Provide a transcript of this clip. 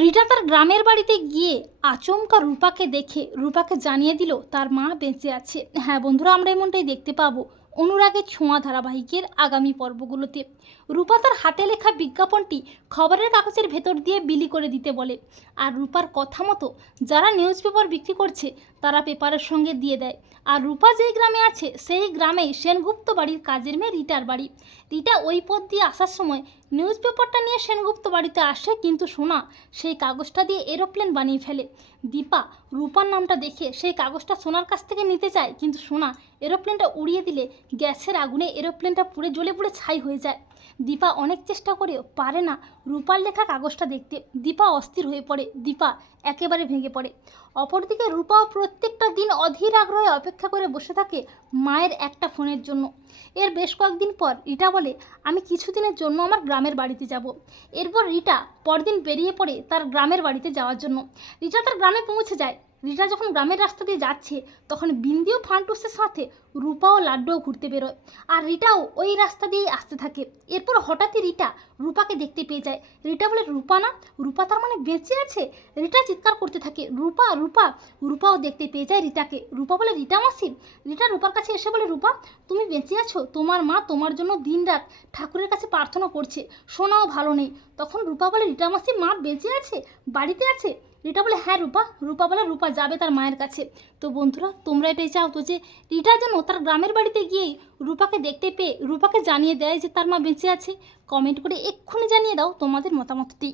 রিটা তার গ্রামের বাড়িতে গিয়ে আচমকা রূপাকে দেখে, রূপাকে জানিয়ে দিল তার মা বেঁচে আছে। হ্যাঁ বন্ধুরা, আমরা এমনটাই দেখতে পাবো। অনুরাগের ছোঁয়া ধারাবাহিকের আগামী পর্বগুলোতে। রূপা তার হাতে লেখা বিজ্ঞাপনটি খবরের কাগজের ভেতর দিয়ে বিলি করে দিতে বলে। আর রূপার কথা মতো যারা নিউজ পেপার বিক্রি করছে, তারা পেপারের সঙ্গে দিয়ে দেয়। আর রূপা যেই গ্রামে আছে, সেই গ্রামেই সেনগুপ্ত বাড়ির কাজের মেয়ে রিটার বাড়ি। রিটা ওই পথ দিয়ে আসার সময় নিউজ পেপারটা নিয়ে সেনগুপ্ত বাড়িতে আসে, কিন্তু সোনা সেই কাগজটা দিয়ে এরোপ্লেন বানিয়ে ফেলে। দীপা, রূপার নামটা দেখে সেই কাগজটা সোনার কাছ থেকে নিতে চায়। কিন্তু সোনা এরোপ্লেনটা উড়িয়ে দিলে গ্যাসের আগুনে এরোপ্লেনটা পুড়ে জ্বলে পুড়ে ছাই হয়ে যায়। দীপা অনেক চেষ্টা করেও পারে না রূপার লেখা কাগজটা দেখতে। দীপা অস্থির হয়ে পড়ে। দীপা একেবারে ভেঙে পড়ে। অপরদিকে রূপাও প্রত্যেকটা দিন অধীর আগ্রহে অপেক্ষা করে বসে থাকে মায়ের একটা ফোনের জন্য। এর বেশ কয়েকদিন পর রিটা বলে, আমি কিছুদিনের জন্য আমার গ্রামের বাড়িতে যাব। এরপর রিটা পরদিন বেরিয়ে পড়ে তার গ্রামের বাড়িতে যাওয়ার জন্য। রিটা তার গ্রামে পৌঁছে যায়। রিটা যখন গ্রামের রাস্তা দিয়ে যাচ্ছে, তখন বিন্দিও ফান্টুসের সাথে রূপা ও লাড্ডুও ঘুরতে বেরোয়। আর রিটাও ওই রাস্তা দিয়েই আসতে থাকে। এরপর হঠাৎই রিটা রূপাকে দেখতে পেয়ে যায়। রিটা বলে, রূপা না? রূপা তার মানে বেঁচে আছে? রিটা চিৎকার করতে থাকে। রূপা রূপা! রূপাও দেখতে পেয়ে যায় রিটাকে। রূপা বলে, রিটা মাসি রিটা রূপার কাছে এসে বলে, রূপা, তুমি বেঁচে আছো? তোমার মা তোমার জন্য দিনরাত ঠাকুরের কাছে প্রার্থনা করছে। শোনাও ভালো নেই। তখন রূপা বলে, রিটা মাসি মা বেঁচে আছে? বাড়িতে আছে? রিটা বলে হ্যাঁ রূপা রূপা বলে, রূপা যাবে তার মায়ের কাছে। তো বন্ধুরা, তোমরা এটাই চাও তো যে রিটা যেন তার গ্রামের বাড়িতে গিয়েই রূপাকে দেখতে পেয়ে রূপাকে জানিয়ে দেয় যে তার মা বেঁচে আছে। কমেন্ট করে এক্ষুনি জানিয়ে দাও তোমাদের মতামতটি।